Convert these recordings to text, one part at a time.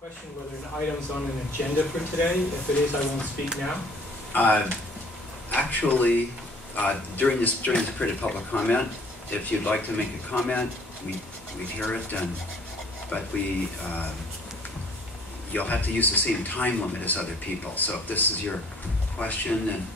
Question whether an item's on an agenda for today. If it is, I won't speak now. Actually, during this period of public comment, if you'd like to make a comment, we'd hear it. But you'll have to use the same time limit as other people. So if this is your question and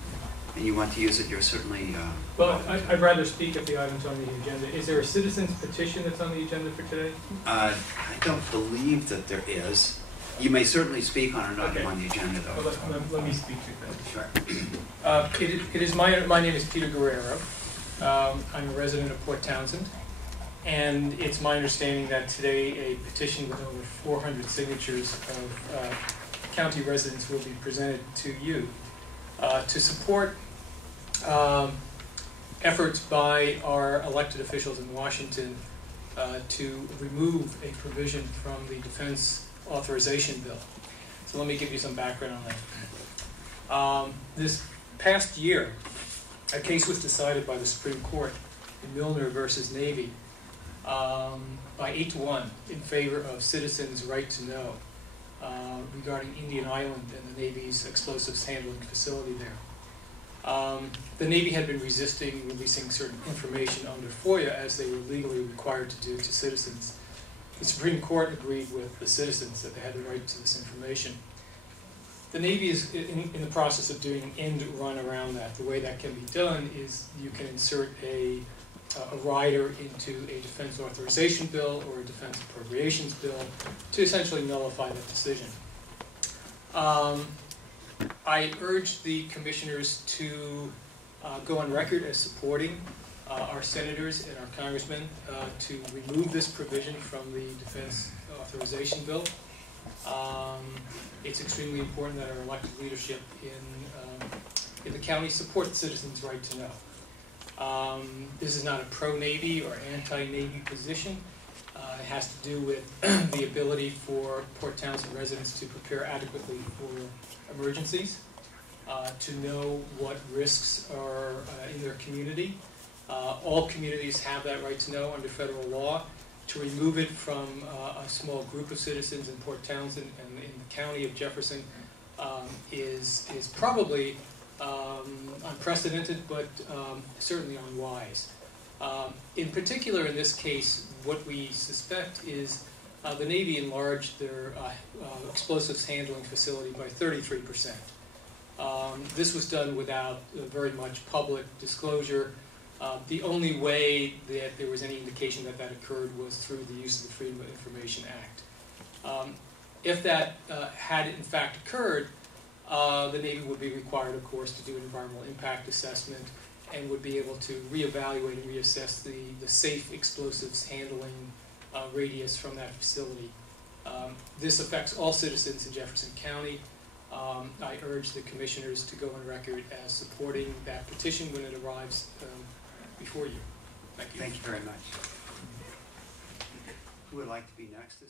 you want to use it, you're certainly. Well, I'd rather speak if the item's on the agenda. Is there a citizen's petition that's on the agenda for today? I don't believe that there is. You may certainly speak on an item on the agenda, though. Well, let me speak to that. Sure. My name is Peter Guerrero. I'm a resident of Port Townsend, and it's my understanding that today a petition with over 400 signatures of county residents will be presented to you to support efforts by our elected officials in Washington to remove a provision from the Defense Authorization Bill. So let me give you some background on that. This past year, a case was decided by the Supreme Court in Milner versus Navy by 8-1 in favor of citizens' right to know regarding Indian Island and the Navy's explosives handling facility there. The Navy had been resisting releasing certain information under FOIA as they were legally required to do to citizens. The Supreme Court agreed with the citizens that they had the right to this information. The Navy is in the process of doing an end run around that. The way that can be done is you can insert a rider into a defense authorization bill or a defense appropriations bill to essentially nullify that decision. I urge the commissioners to go on record as supporting our senators and our congressmen to remove this provision from the Defense Authorization Bill. It's extremely important that our elected leadership in the county support citizens' right to know. This is not a pro-Navy or anti-Navy position. It has to do with the ability for Port Townsend residents to prepare adequately for emergencies, to know what risks are in their community. All communities have that right to know under federal law. To remove it from a small group of citizens in Port Townsend and in the county of Jefferson is probably unprecedented, but certainly unwise. In particular, in this case, what we suspect is the Navy enlarged their explosives handling facility by 33%. This was done without very much public disclosure. The only way that there was any indication that that occurred was through the use of the Freedom of Information Act. If that had in fact occurred, the Navy would be required, of course, to do an environmental impact assessment and would be able to reevaluate and reassess the safe explosives handling radius from that facility. This affects all citizens in Jefferson County. I urge the commissioners to go on record as supporting that petition when it arrives before you. Thank you. Thank you very much. Who would like to be next?